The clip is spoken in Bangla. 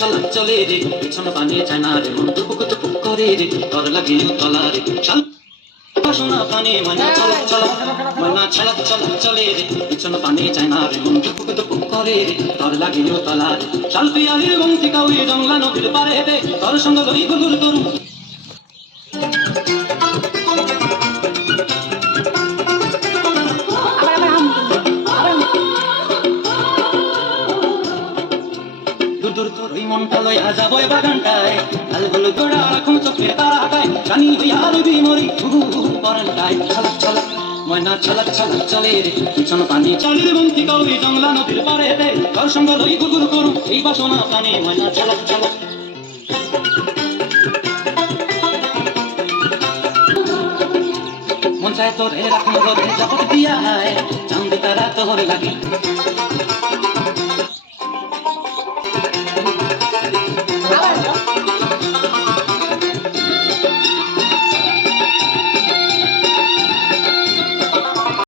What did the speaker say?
ছলক চলে রে পিছন পানে যায় না রে মন টুপুক টুপুক করে রে তর লাগে তলা রে বাসনা পানে ময়না ছলক ছলক ময়না ছলক ছলক চলে রে পিছন পানে যায় না রে মন টুপুক টুপুক করে রে তর লাগে তলা রে শাল পিয়ালির বংশী কাউরি জংলা নদীর পারে হেঁটে তর সঙ্গ লই গুলুর করু দূর তোর ওই মনটা লইয়া যাবো বাগানটায় লাল হলুদ গোড়া রাখুন চোখে তারা গায় রানী হইয়া রবি মরি পরানটায় ছলক ছলক ময়না ছলক ছলক চলে রে পিছন পানি চালির বংশী কাউরি জংলা নদীর পারে হেঁটে তোর সঙ্গ লই গুলগুল করু এই বাসনা পানে ময়না ছলক ছলক মন চায় তোরে রাখুন রোদে জগৎ দিয়া চাঁদ তারা তোর লাগে